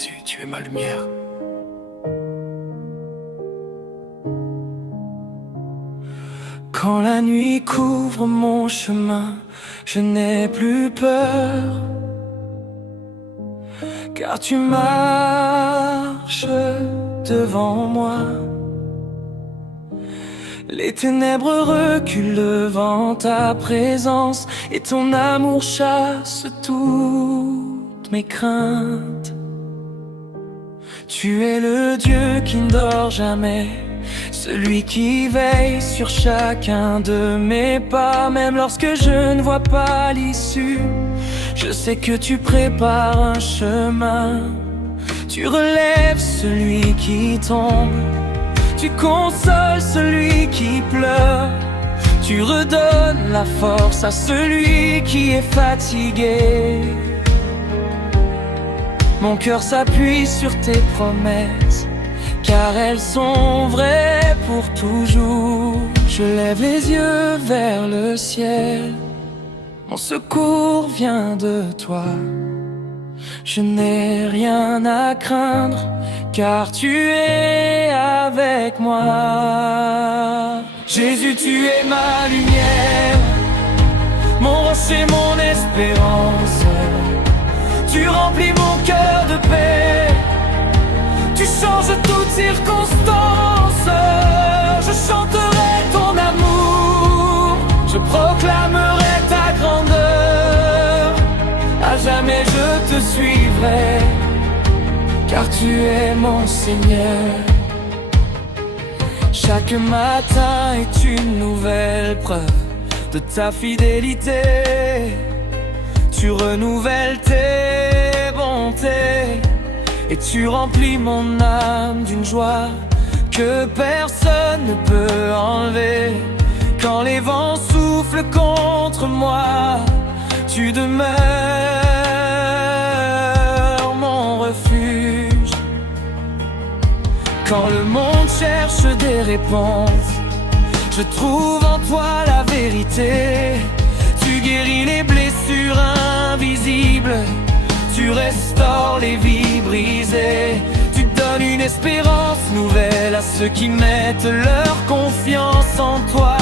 Jésus, tu es ma lumière. Quand la nuit couvre mon chemin, je n'ai plus peur, car tu marches devant moi. Les ténèbres reculent devant ta présence, et ton amour chasse toutes mes craintes. Tu es le Dieu qui ne dort jamais, celui qui veille sur chacun de mes pas. Même lorsque je ne vois pas l'issue, je sais que tu prépares un chemin. Tu relèves celui qui tombe, tu consoles celui qui pleure, tu redonnes la force à celui qui est fatigué. Mon cœur s'appuie sur tes promesses, car elles sont vraies pour toujours. Je lève les yeux vers le ciel, mon secours vient de toi. Je n'ai rien à craindre, car tu es avec moi. Jésus, tu es ma lumière, mon rocher, mon espérance. Tu remplis mon cœur de paix, tu changes toutes circonstances. Je chanterai ton amour, je proclamerai ta grandeur. À jamais je te suivrai, car tu es mon Seigneur. Chaque matin est une nouvelle preuve de ta fidélité. Tu renouvelles tes bontés, et tu remplis mon âme d'une joie que personne ne peut enlever. Quand les vents soufflent contre moi, tu demeures mon refuge. Quand le monde cherche des réponses, je trouve en toi la vérité. Tu guéris les blessures invisibles, tu restaures les vies brisées. Tu donnes une espérance nouvelle à ceux qui mettent leur confiance en toi.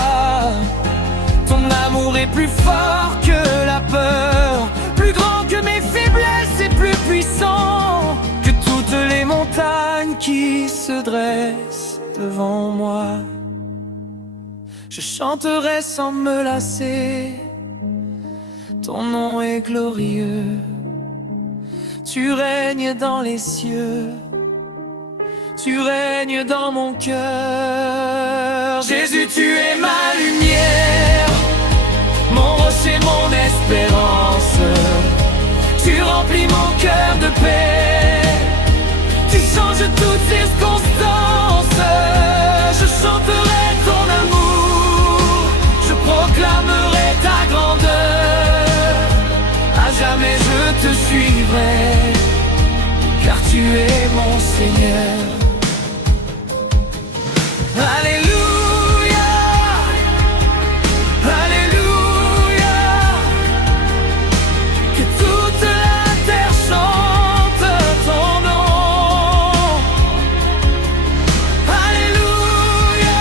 Ton amour est plus fort que la peur, plus grand que mes faiblesses et plus puissant que toutes les montagnes qui se dressent devant moi. Je chanterai sans me lasser, ton nom est glorieux. Tu règnes dans les cieux, tu règnes dans mon cœur. Jésus, tu es ma lumière, mon rocher, mon espérance. Tu remplis mon cœur de paix, tu changes toutes circonstances. Je chanterai ton amour, je proclamerai ta grandeur. À jamais je te suivrai, car tu es mon Seigneur. Alléluia, Alléluia, que toute la terre chante ton nom. Alléluia,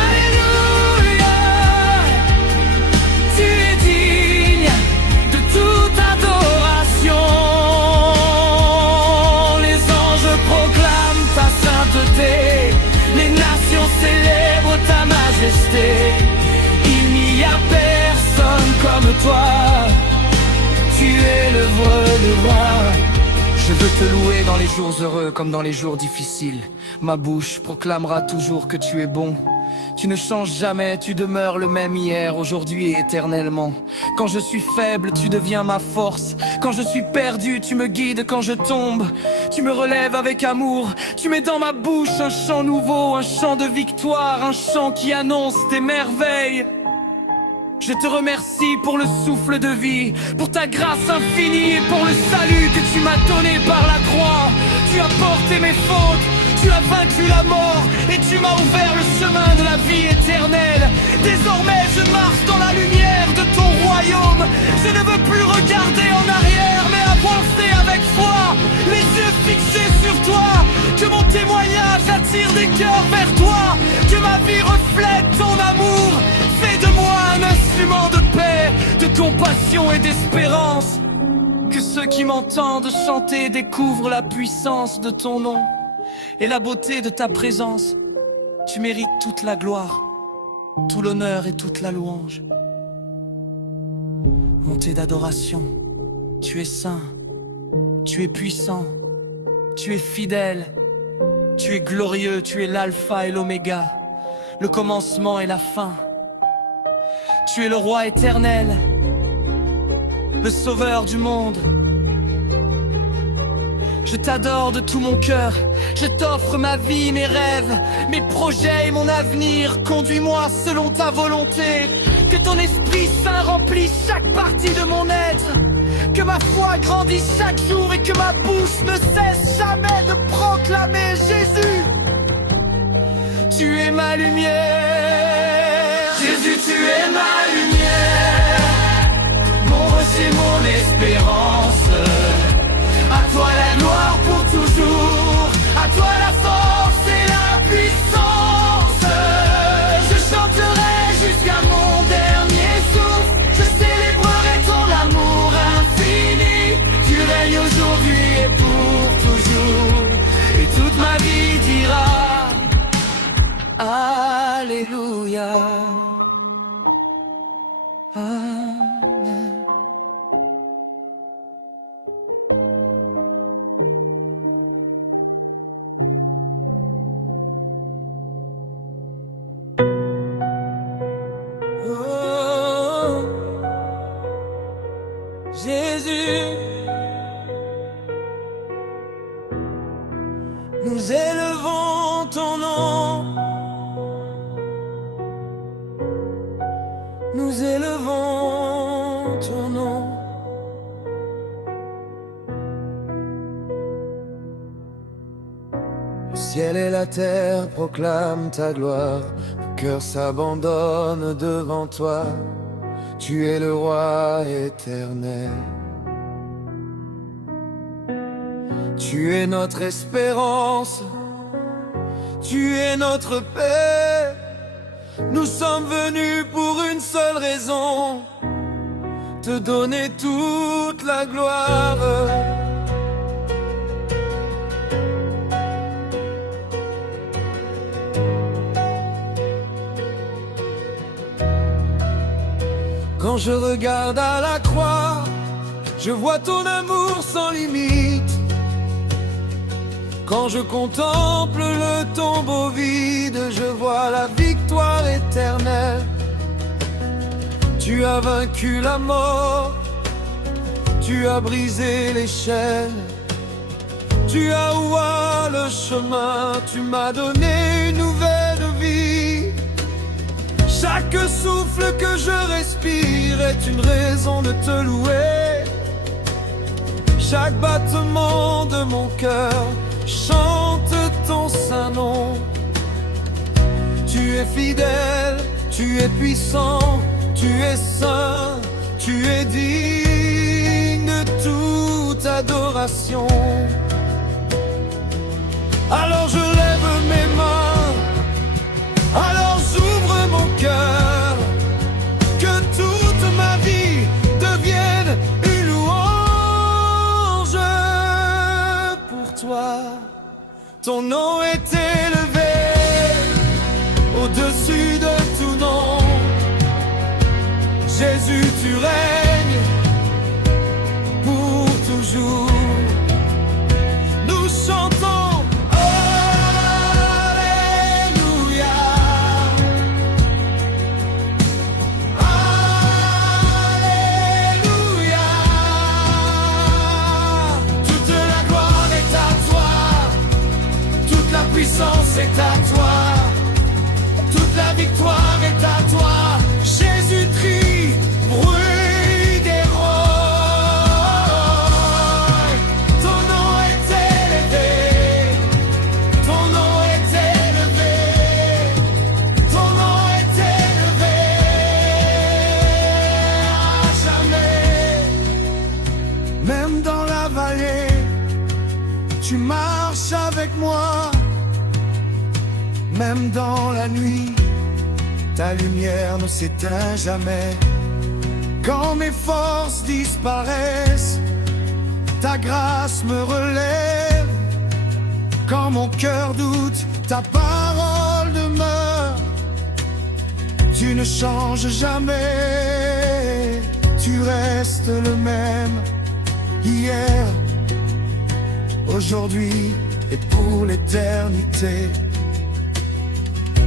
Alléluia, tu es digne de toute adoration. Les anges proclament ta sainteté, les nations célèbrent ta majesté. Il n'y a personne comme toi, tu es le roi. Je veux te louer dans les jours heureux comme dans les jours difficiles. Ma bouche proclamera toujours que tu es bon. Tu ne changes jamais, tu demeures le même hier, aujourd'hui et éternellement. Quand je suis faible, tu deviens ma force. Quand je suis perdu, tu me guides. Quand je tombe, tu me relèves avec amour. Tu mets dans ma bouche un chant nouveau, un chant de victoire, un chant qui annonce tes merveilles. Je te remercie pour le souffle de vie, pour ta grâce infinie et pour le salut que tu m'as donné par la croix. Tu as porté mes fautes, tu as vaincu la mort et tu m'as ouvert le chemin de la vie éternelle. Désormais je marche dans la lumière de ton royaume. Je ne veux plus regarder en arrière mais avancer avec foi. fixé sur toi, que mon témoignage attire des cœurs vers toi, que ma vie reflète ton amour. Fais de moi un instrument de paix, de compassion et d'espérance. Que ceux qui m'entendent chanter découvrent la puissance de ton nom et la beauté de ta présence. Tu mérites toute la gloire, tout l'honneur et toute la louange. Montée d'adoration, tu es saint, tu es puissant, tu es fidèle, tu es glorieux, tu es l'alpha et l'oméga, le commencement et la fin. Tu es le roi éternel, le sauveur du monde. Je t'adore de tout mon cœur, je t'offre ma vie, mes rêves, mes projets et mon avenir. Conduis-moi selon ta volonté, que ton esprit saint remplisse chaque partie de mon être. Que ma foi grandisse chaque jour et que ma bouche ne cesse jamais de proclamer Jésus. Tu es ma lumière, Jésus, tu es ma lumière, mon rocher, mon espérance. À toi la gloire pour toujours, à toi la force et la puissance. Je chanterai jusqu'à mon dernier souffle, je célébrerai ton amour infini. Tu règnes aujourd'hui et pour toujours, et toute ma vie dira Alléluia. Amen. Oh, Jésus, nous élevons ton nom, nous élevons ton nom. Le ciel et la terre proclament ta gloire, mon cœur s'abandonne devant toi. Tu es le roi éternel. Tu es notre espérance, tu es notre paix. Nous sommes venus pour une seule raison, te donner toute la gloire. Quand je regarde à la croix, je vois ton amour sans limite. Quand je contemple le tombeau vide, je vois la victoire éternelle. Tu as vaincu la mort, tu as brisé les chaînes. Tu as ouvert le chemin, tu m'as donné une nouvelle vie. Chaque souffle que je respire est une raison de te louer. Chaque battement de mon cœur chante ton saint nom. Tu es fidèle, tu es puissant, tu es saint, tu es digne de toute adoration. Alors je lève mes mains, alors j'ouvre mon cœur, que toute ma vie devienne une louange pour toi. Ton nom est élevé au-dessus de tout nom. Jésus, tu règnes pour toujours. Nous chantons Alléluia. Alléluia. Toute la gloire est à toi, toute la puissance est à toi, toute la victoire est à toi. Jésus-Christ, bruit des rois. Même dans la nuit, ta lumière ne s'éteint jamais. Quand mes forces disparaissent, ta grâce me relève. Quand mon cœur doute, ta parole demeure. Tu ne changes jamais, tu restes le même. Hier, aujourd'hui et pour l'éternité.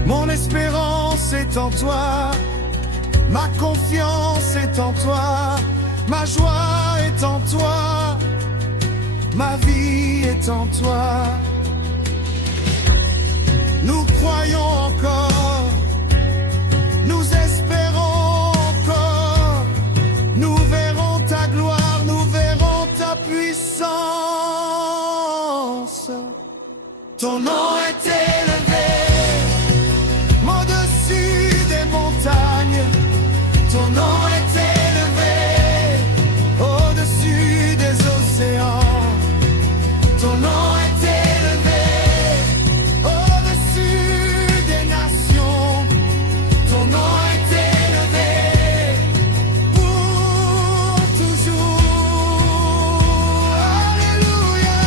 Mon espérance est en toi, ma confiance est en toi, ma joie est en toi, ma vie est en toi. Nous croyons encore, nous espérons encore, nous verrons ta gloire, nous verrons ta puissance. Ton nom est élevé au-dessus des montagnes, ton nom est élevé au-dessus des océans, ton nom est élevé au-dessus des nations, ton nom est élevé pour toujours. Alléluia.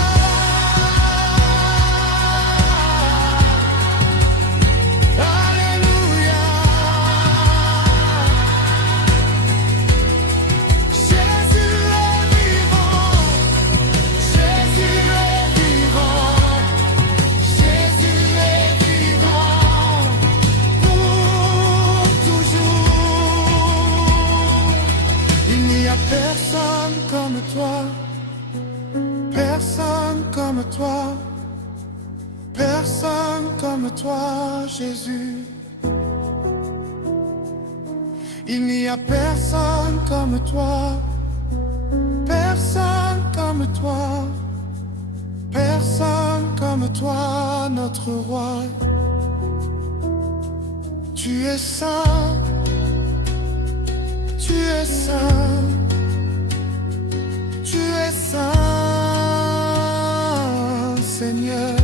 Personne comme toi, personne comme toi, personne comme toi, Jésus. Il n'y a personne comme toi, personne comme toi, personne comme toi, notre roi. Tu es saint, tu es saint. Tu es saint, Seigneur.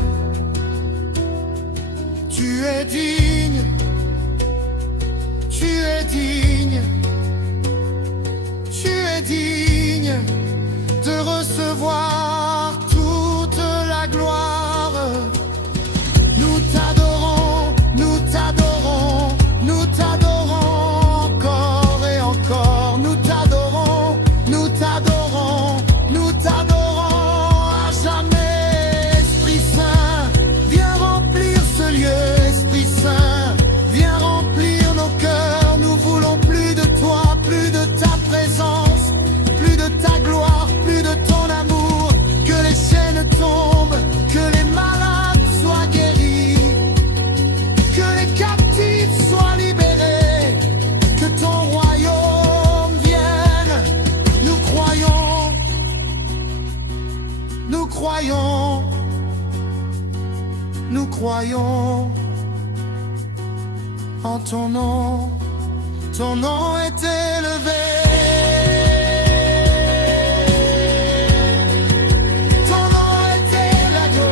Tu es digne, tu es digne, tu es digne de recevoir toute la gloire. Nous t'adorons, nous t'adorons, nous t'adorons encore et encore. Nous t'adorons, nous t'adorons. Nous t'adorons à jamais, Esprit Saint. Viens remplir ce lieu, Esprit Saint. Viens remplir nos cœurs. Nous voulons plus de toi, plus de ta présence, plus de ta gloire, plus de ton amour. Que les chaînes tombent, que les malades soient guéris, que les captifs soient libérés, que ton royaume vienne. Nous croyons. Nous croyons, nous croyons en ton nom est élevé. Ton nom est élevé.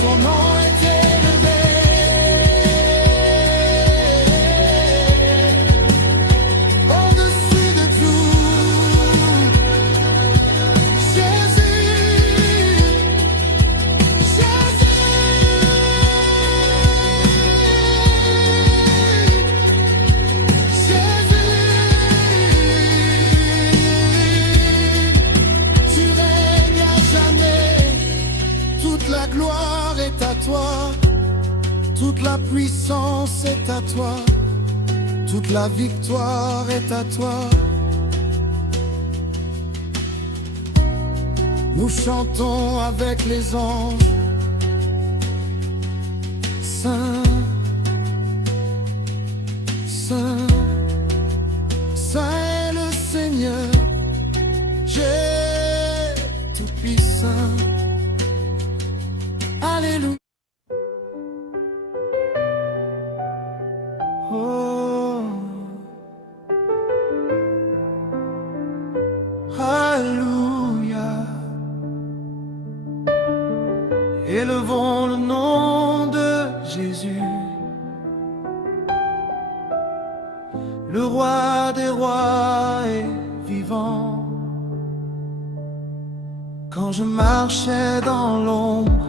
Ton nom est élevé. Au-dessus de tout. La gloire est à toi, toute la puissance est à toi, toute la victoire est à toi. Nous chantons avec les anges, Saint, Saint, Saint est le Seigneur, j'ai tout puissant. Alléluia. Oh. Alléluia. dans le nom de Jésus. Le roi des rois est vivant. Quand je marchais dans l'ombre,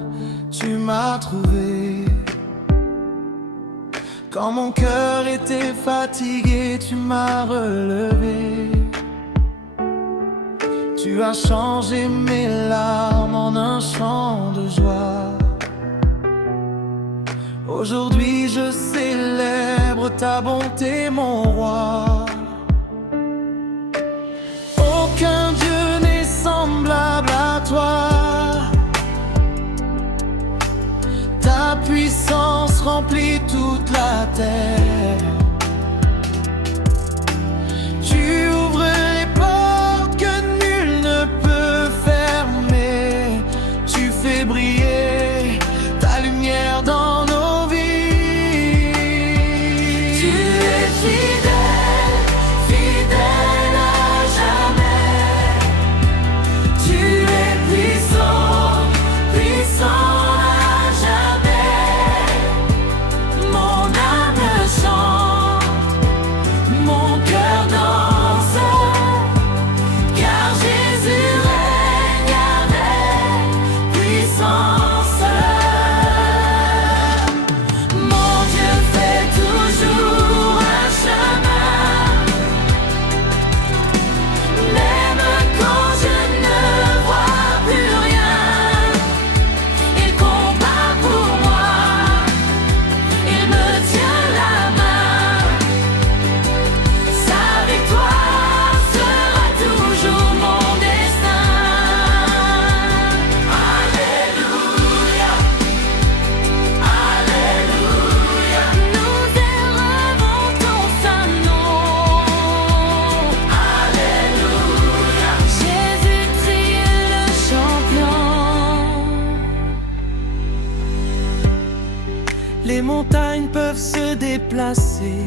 tu m'as trouvé. Quand mon cœur était fatigué, tu m'as relevé. Tu as changé mes larmes en un chant de joie. Aujourd'hui je célèbre ta bonté, mon roi. Aucun Dieu n'est semblable à toi. Ta puissance remplit toute la terre. Tu ouvres les portes que nul ne peut fermer. Tu fais briller ta lumière dans nos vies. Tu es fidèle, fidèle à jamais. Tu es puissant, puissant. Les montagnes peuvent se déplacer,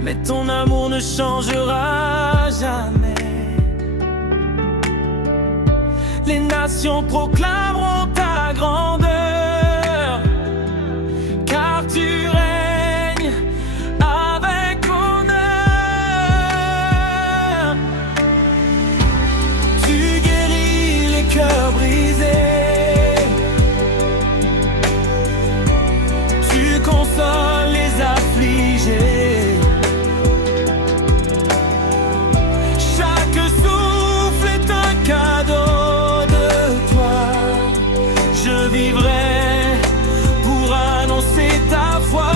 mais ton amour ne changera jamais. Les nations proclameront ta grandeur, car tu règnes avec honneur. Tu guéris les cœurs brisés. Console les affligés. Chaque souffle est un cadeau de toi. Je vivrai pour annoncer ta foi.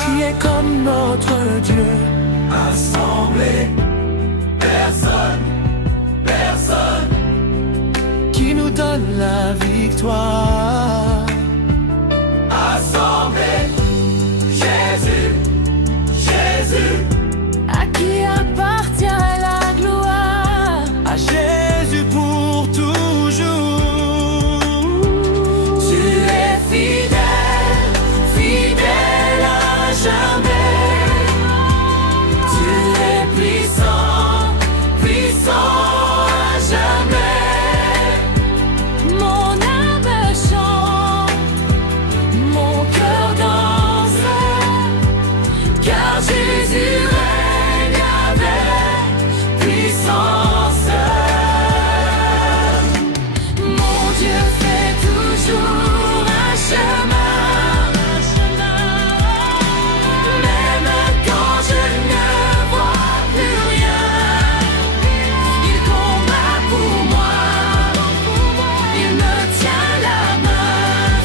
Tu es comme notre Dieu. Assemblé, personne, personne qui nous donne la victoire. Assemblée, Jésus, Jésus, à qui appartient la gloire, à Jésus pour toujours. Tu es fidèle, fidèle à jamais. Tu es puissant, puissant à jamais. Mon âme chante, mon cœur danse, car Jésus règne avec puissance. Mon Dieu fait toujours un chemin, même quand je ne vois plus rien. Il combat pour moi, il me tient la main.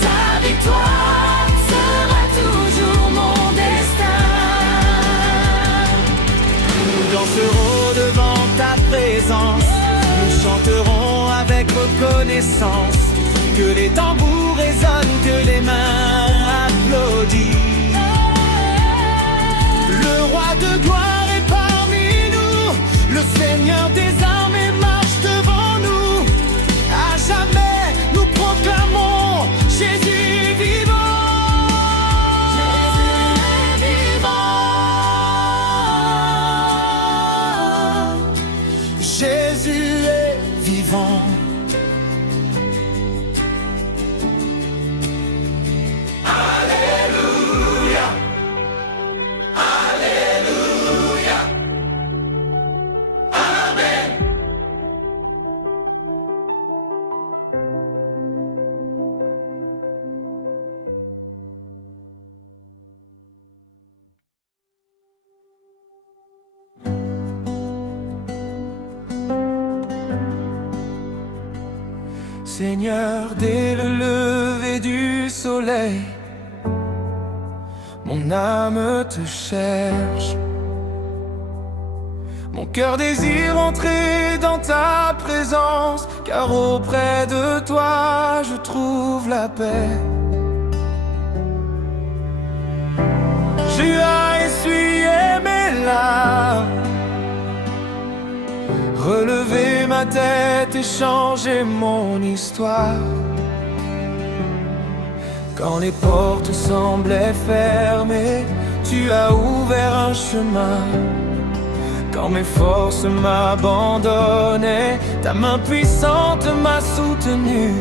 Sa victoire sera toujours mon destin. Nous danserons devant ta présence. Nous chanterons avec reconnaissance. Que les tambours résonnent, que les mains applaudissent. Le roi de gloire est parmi nous. Le Seigneur des armées marche devant nous. À jamais nous proclamons Jésus vivant. Jésus est vivant. Seigneur, dès le lever du soleil, mon âme te cherche. Mon cœur désire entrer dans ta présence, car auprès de toi je trouve la paix. Tu as essuyé mes larmes, relevé ma tête et changé mon histoire. Quand les portes semblaient fermées, tu as ouvert un chemin. Quand mes forces m'abandonnaient, ta main puissante m'a soutenu.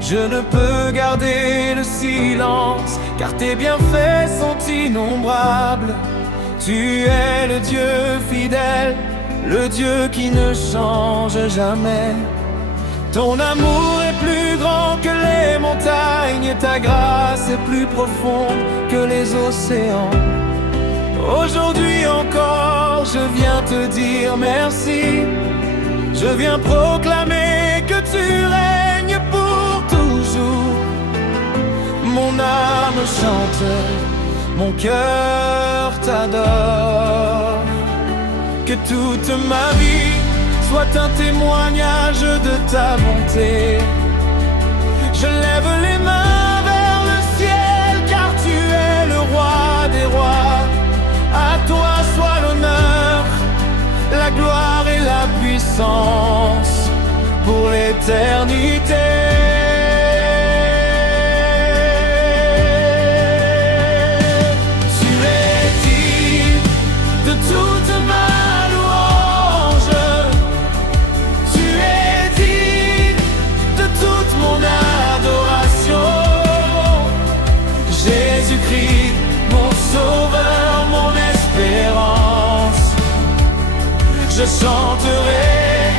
Je ne peux garder le silence, car tes bienfaits sont innombrables. Tu es le Dieu fidèle, le Dieu qui ne change jamais. Ton amour est plus grand que les montagnes, et ta grâce est plus profonde que les océans. Aujourd'hui encore, je viens te dire merci. Je viens proclamer que tu règnes pour toujours. Mon âme chante, mon cœur t'adore. Que toute ma vie soit un témoignage de ta bonté. Je lève les mains vers le ciel, car tu es le roi des rois. À toi soit l'honneur, la gloire et la puissance pour l'éternité. Tu es digne de toute ma louange. Tu es digne de toute mon adoration. Jésus-Christ, mon sauveur, mon espérance. Je chanterai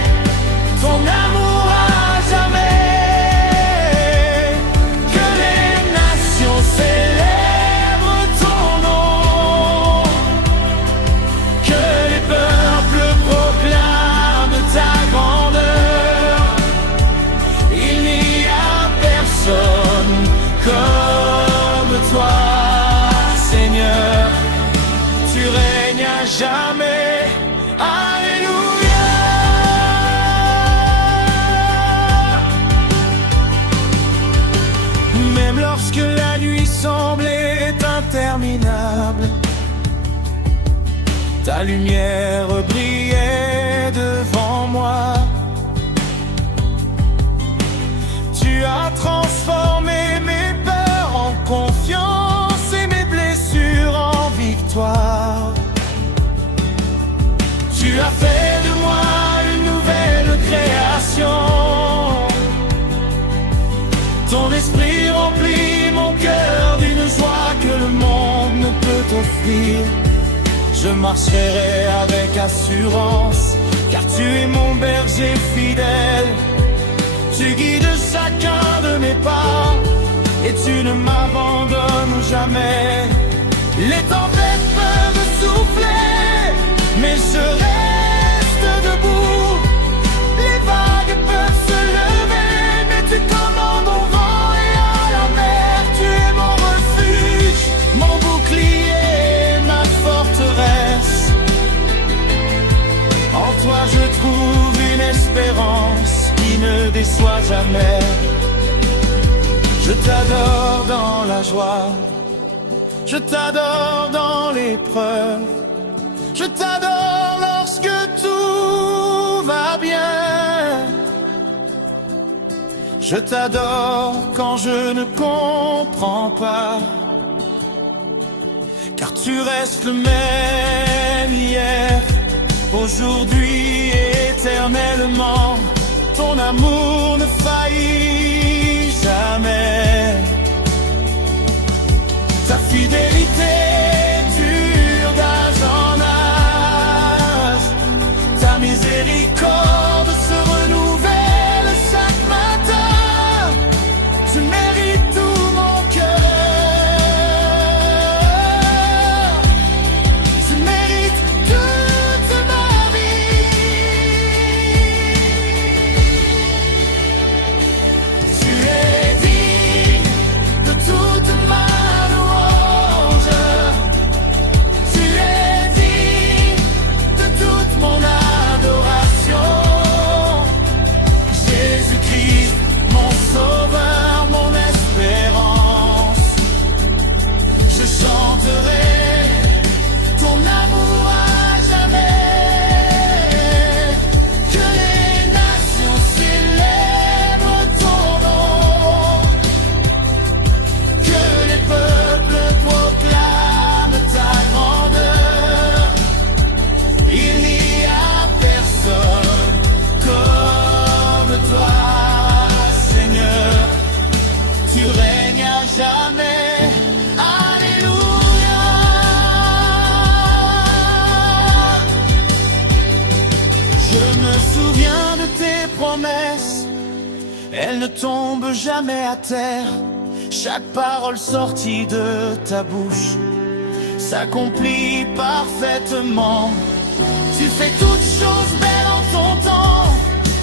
ton amour à jamais. Que les nations célèbrent ton nom. Que les peuples proclament ta grandeur. Il n'y a personne comme toi, Seigneur. Tu règnes à jamais. Alléluia. Même lorsque la nuit semblait interminable, ta lumière brillait devant moi. Tu as transformé mes peurs en confiance et mes blessures en victoire. Tu as fait de moi une nouvelle création. Ton esprit remplit mon cœur d'une joie que le monde ne peut offrir. Je marcherai avec assurance, car tu es mon berger fidèle. Tu guides chacun de mes pas, et tu ne m'abandonnes jamais. Les tempêtes peuvent souffler, mais je reste debout. Les vagues peuvent se lever, mais tu commandes au vent et à la mer. Tu es mon refuge, mon bouclier, ma forteresse. En toi je trouve une espérance qui ne déçoit jamais. Je t'adore dans la joie, je t'adore dans l'épreuve. Je t'adore lorsque tout va bien. Je t'adore quand je ne comprends pas, car tu restes le même hier, aujourd'hui et éternellement. Ton amour ne faillit jamais. Ta fidélité dure d'âge en âge. Ta miséricorde se renouvelle chaque matin. Tu mérites tout mon cœur. Tu mérites toute ma vie. souviens de tes promesses, elles ne tombent jamais à terre. Chaque parole sortie de ta bouche s'accomplit parfaitement. Tu fais toutes choses belles en ton temps.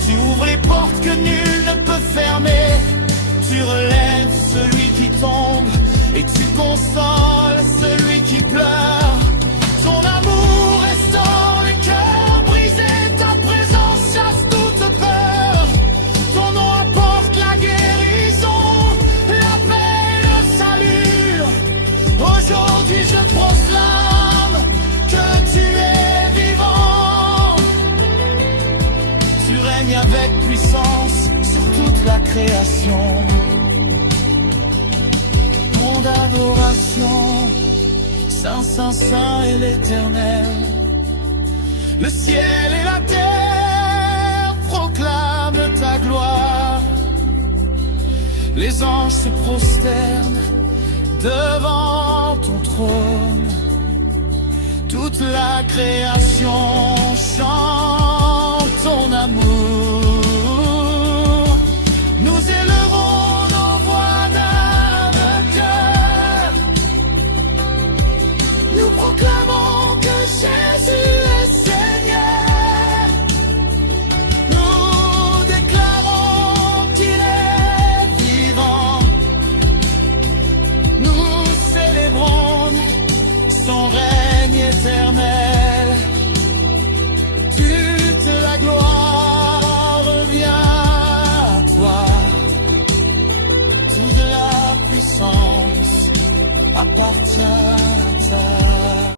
Tu ouvres les portes que nul ne peut fermer. Tu relèves celui qui tombe et tu consoles celui qui pleure. Ton amour restaure les cœurs brisés. Ta présence chasse toute peur. Ton nom apporte la guérison, la paix et le salut. Aujourd'hui je proclame que tu es vivant. Tu règnes avec puissance sur toute la création. Mon adoration, Saint, Saint, Saint est l'Éternel. Le ciel et la terre proclament ta gloire. Les anges se prosternent devant ton trône. Toute la création chante ton amour.